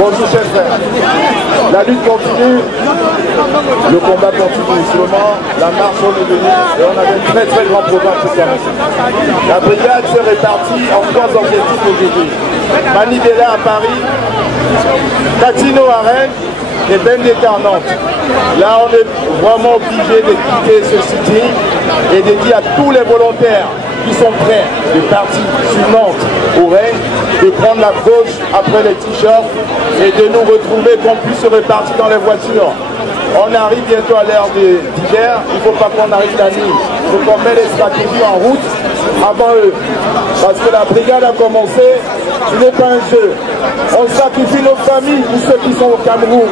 Bonjour chers frères. La lutte continue, le combat continue. Sûrement, la marche on est venue et on avait un très grand programme ce soir. La brigade se répartit en 3 objectifs aujourd'hui. Manibela à Paris, Catino à Rennes et Bendeka à Nantes. Là on est vraiment obligé de quitter ce sitting et de dire à tous les volontaires qui sont prêts de partir sur Nantes ou Rennes, de prendre la gauche après les t-shirts et de nous retrouver, qu'on puisse se répartir dans les voitures. On arrive bientôt à l'ère d'hiver, il ne faut pas qu'on arrive la nuit. Il faut qu'on mette les stratégies en route avant eux. Parce que la brigade a commencé, ce n'est pas un jeu. On sacrifie nos familles pour ceux qui sont au Cameroun.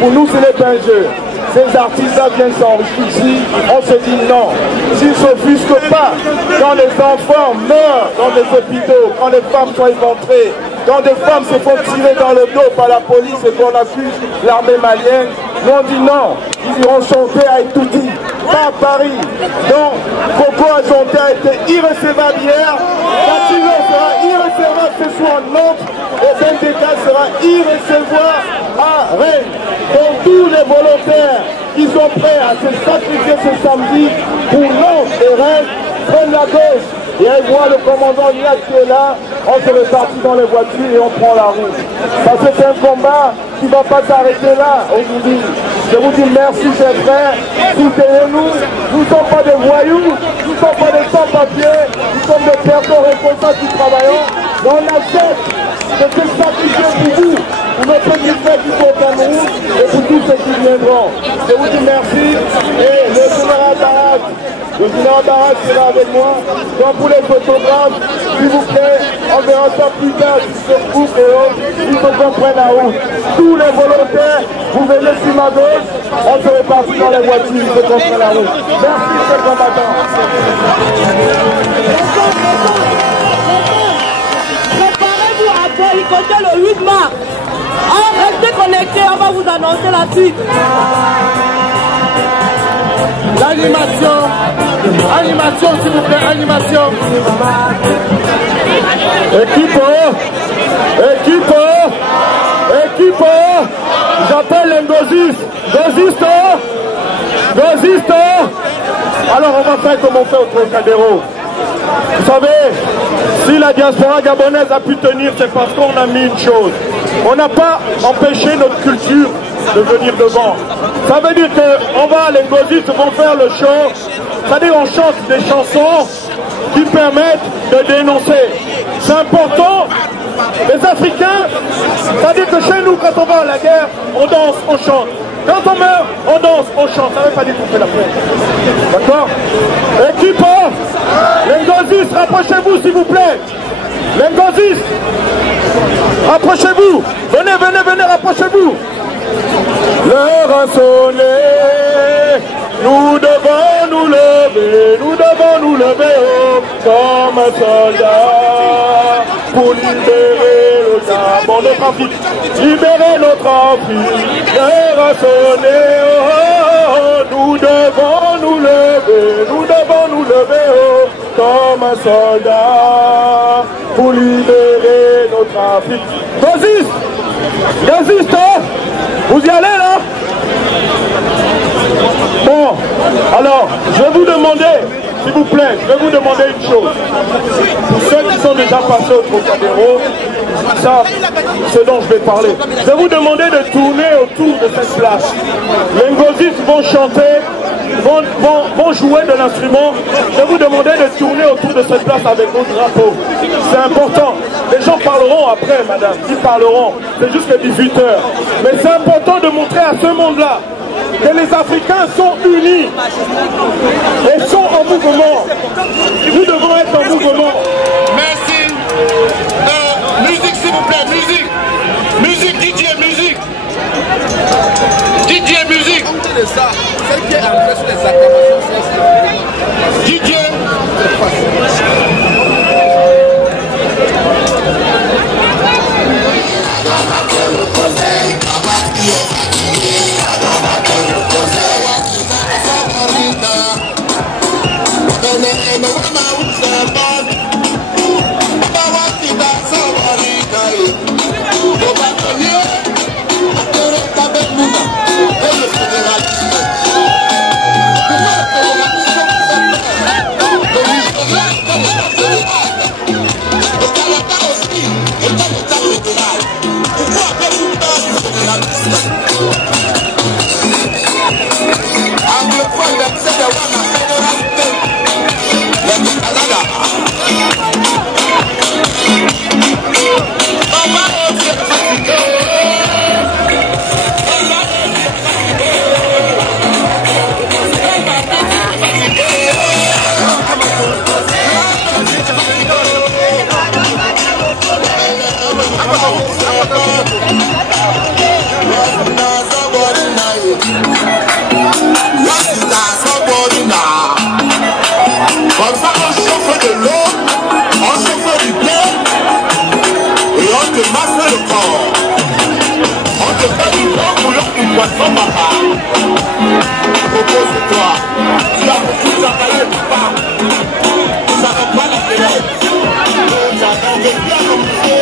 Pour nous, ce n'est pas un jeu. Ces artistes-là viennent s'enrichir ici, on se dit non. S'ils ne s'offusquent pas, quand les enfants meurent dans les hôpitaux, quand les femmes sont éventrées, quand des femmes se font tirer dans le dos par la police et qu'on accuse l'armée malienne, nous on dit non, ils iront chanter à Etouti, pas à Paris. Donc, Coco Azonte a été irrécevable hier, Catino sera irrécevable ce soir en Nantes, et Bendeka sera irrécevable à Rennes. Donc tous les volontaires qui sont prêts à se sacrifier ce samedi pour Nantes et Rennes prennent la gauche. Et elle voit le commandant Niat qui est là, on se répartit dans les voitures et on prend la route. Parce que c'est un combat qui ne va pas s'arrêter là aujourd'hui. Je vous dis merci chers frères, soutenez-nous, nous ne sommes pas des voyous, nous ne sommes pas des sans-papiers, nous sommes des personnes responsables qui travaillons, mais on accepte de se sacrifier pour vous, pour nos petits frères qui sont au Cameroun et pour tous ceux qui viendront. Je vous dis merci et le général Barak sera avec moi. Donc pour les photographes, s'il vous plaît, on verra ça plus tard sur Facebook et autres. Il faut qu'on prenne la route. Tous les volontaires, vous venez sur ma gauche, on se répartit dans les voitures, il faut qu'on prenne la route. Merci chers combattants. Préparez-vous à boycotter le 8 mars. Alors restez connectés, on va vous annoncer la suite. Animation s'il vous plaît, animation. Équipe, j'appelle Ngozis. Goziste. Alors on va faire comme on fait au Trocadéro. Vous savez, si la diaspora gabonaise a pu tenir, c'est parce qu'on a mis une chose. On n'a pas empêché notre culture de venir devant. Ça veut dire qu'on va, les Ngozis vont faire le show, c'est-à-dire on chante des chansons qui permettent de dénoncer. C'est important. Les Africains, c'est-à-dire que chez nous, quand on va à la guerre, on danse, on chante. Quand on meurt, on danse, on chante. Ça ne veut pas dire qu'on fait la paix. D'accord? Équipe, les Ngozis, rapprochez-vous s'il vous plaît. Les Ngozis, rapprochez-vous. Venez, rapprochez-vous. L'heure a sonné, nous devons nous lever haut comme un soldat pour libérer le Gabon notre Afrique, libérer notre Afrique. L'heure a sonné, nous devons nous lever haut comme un soldat pour libérer notre Afrique. Gaziste, vous y allez là? Bon, alors, je vais vous demander, s'il vous plaît, une chose. Pour ceux qui sont déjà passés au Trocadéro, ça, c'est dont je vais parler. Je vais vous demander de tourner autour de cette place. Les Ngozis vont chanter, vont jouer de l'instrument. Je vais vous demander de tourner autour de cette place avec vos drapeaux. C'est important. Les gens parleront après, madame. Ils parleront. C'est jusqu'à 18h. Mais c'est important de montrer à ce monde-là que les Africains sont unis et sont en mouvement. Nous devons être en mouvement. Merci. Musique s'il vous plaît, musique. Musique, DJ, musique. DJ, musique. DJ. papa, repose-toi. Tu as beaucoup travaillé, papa. Ça va pas la télé. J'avais bien commencé.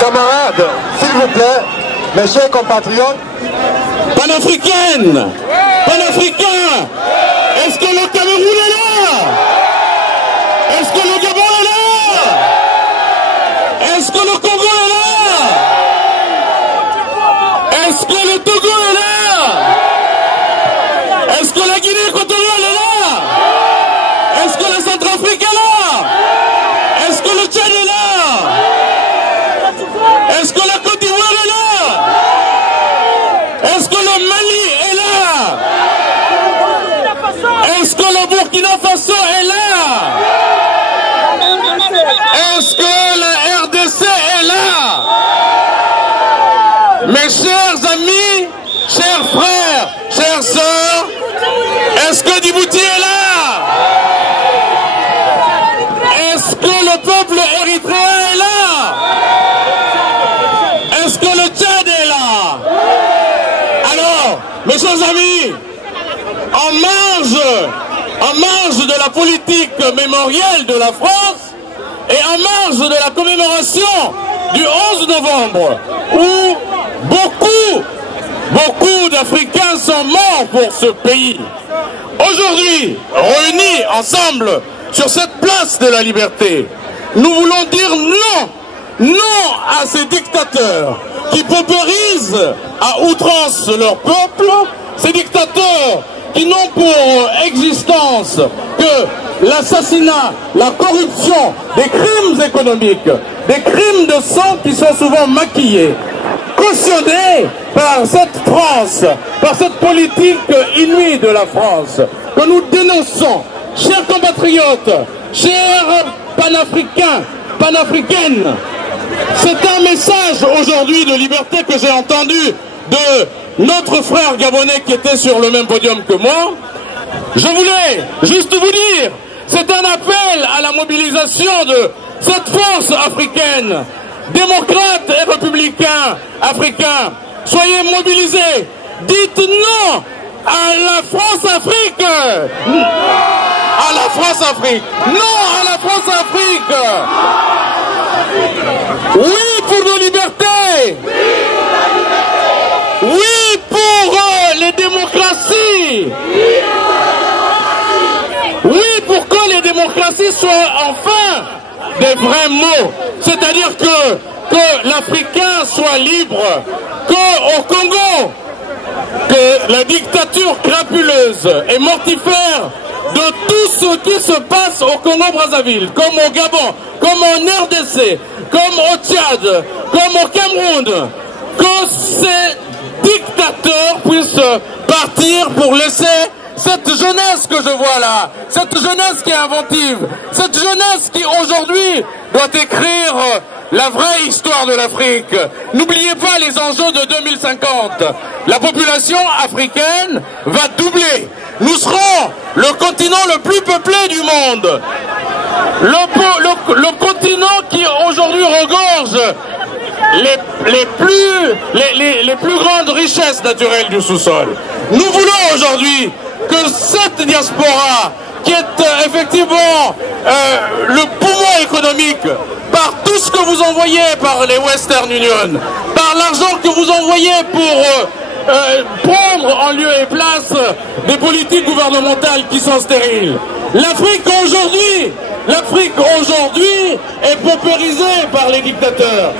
Camarades, s'il vous plaît, mes chers compatriotes, panafricaine, panafricain, est-ce que le Cameroun est là? Est-ce que le Gabon est là? Est-ce que le Congo est là? Est-ce que le Togo est là? Est-ce que la Guinée équatoriale est là? Est-ce que la Centrafrique est là? Est-ce que le Tchad est là? Est-ce que la Côte d'Ivoire est là? Est-ce que le Mali est là? Est-ce que le Burkina Faso est là? Est-ce que la RDC est là? Mes chers amis, chers frères, chères sœurs, est-ce que Djibouti est là? Est-ce que le peuple érythréen est là? Est-ce que le Tchad est là? Alors, mes chers amis, en marge de la politique mémorielle de la France et en marge de la commémoration du 11 novembre, où beaucoup d'Africains sont morts pour ce pays. Aujourd'hui, réunis ensemble sur cette place de la liberté, nous voulons dire non, Non à ces dictateurs qui paupérisent à outrance leur peuple, ces dictateurs qui n'ont pour existence que l'assassinat, la corruption, des crimes économiques, des crimes de sang qui sont souvent maquillés, cautionnés par cette France, par cette politique inouïe de la France, que nous dénonçons. Chers compatriotes, chers panafricains, panafricaines, c'est un message aujourd'hui de liberté que j'ai entendu de notre frère gabonais qui était sur le même podium que moi. Je voulais juste vous dire, c'est un appel à la mobilisation de cette force africaine, démocrates et républicains africains. Soyez mobilisés, dites non à la France-Afrique. À la France-Afrique. Non à la France-Afrique. Oui pour nos libertés. Oui pour les démocraties. Oui pour que les démocraties soient enfin des vrais mots. C'est-à-dire que l'Africain soit libre, qu'au Congo, que la dictature crapuleuse et mortifère de tout ce qui se passe au Congo-Brazzaville, comme au Gabon, comme en RDC, comme au Tchad, comme au Cameroun, que ces dictateurs puissent partir pour laisser cette jeunesse que je vois là, cette jeunesse qui est inventive, cette jeunesse qui aujourd'hui doit écrire la vraie histoire de l'Afrique. N'oubliez pas les enjeux de 2050. La population africaine va doubler. Nous serons le continent le plus peuplé du monde. Le continent qui aujourd'hui regorge les plus grandes richesses naturelles du sous-sol. Nous voulons aujourd'hui que cette diaspora, qui est effectivement le poumon économique, par tout ce que vous envoyez par les Western Union, par l'argent que vous envoyez pour prendre en lieu et place des politiques gouvernementales qui sont stériles. L'Afrique aujourd'hui est paupérisée par les dictateurs.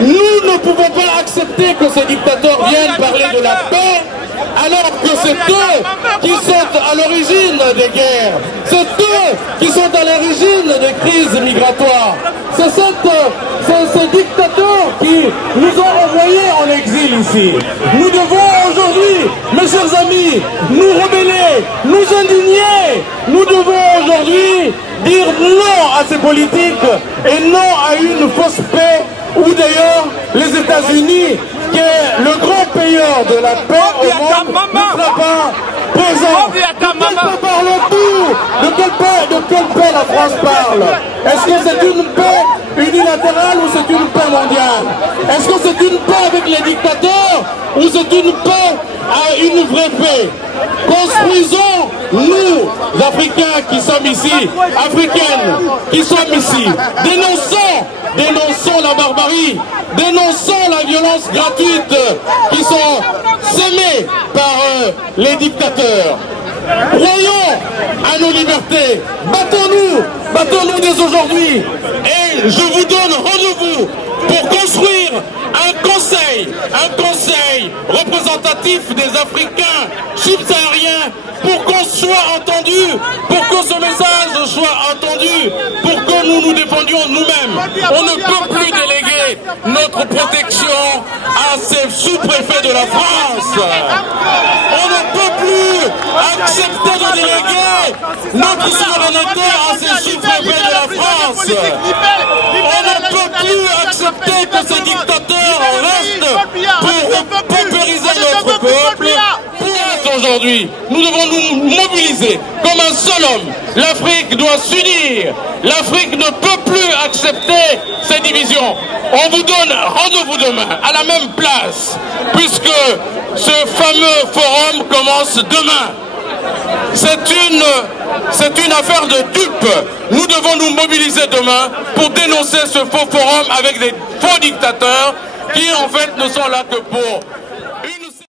Nous ne pouvons pas accepter que ces dictateurs viennent parler de la paix alors que c'est eux qui sont à l'origine des guerres, c'est eux qui sont à l'origine des crises migratoires, c'est ces dictateurs qui nous ont envoyés en exil ici. Nous devons aujourd'hui, mes chers amis, nous rebeller, nous indigner. Nous devons aujourd'hui dire non à ces politiques et non à une fausse paix où d'ailleurs les États-Unis, qui est le grand payeur de la paix au monde, ne sera pas présent. De quelle paix parle-t-on? De quelle paix la France parle? Est-ce que c'est une paix unilatérale ou c'est une paix mondiale? Est-ce que c'est une paix avec les dictateurs ou c'est une paix à une vraie paix? Construisons, nous, Africains qui sommes ici, Africaines qui sommes ici, dénonçons la barbarie, dénonçons la violence gratuite qui sont semées par les dictateurs. Croyons à nos libertés, battons-nous dès aujourd'hui et je vous donne rendez-vous pour construire un conseil représentatif des Africains subsahariens pour qu'on soit entendu, pour que ce message soit entendu, pour que nous nous défendions nous-mêmes. On ne peut plus déléguer notre protection à ces sous-préfets de la France. On ne peut plus accepter de déléguer notre souveraineté à ces sous-préfets de la France. On ne peut plus accepter que ces dictateurs restent pour paupériser notre peuple. Aujourd'hui, nous devons nous mobiliser comme un seul homme. L'Afrique doit s'unir. L'Afrique ne peut plus accepter ces divisions. On vous donne rendez-vous demain à la même place, puisque ce fameux forum commence demain. C'est une affaire de dupes. Nous devons nous mobiliser demain pour dénoncer ce faux forum avec des faux dictateurs qui en fait ne sont là que pour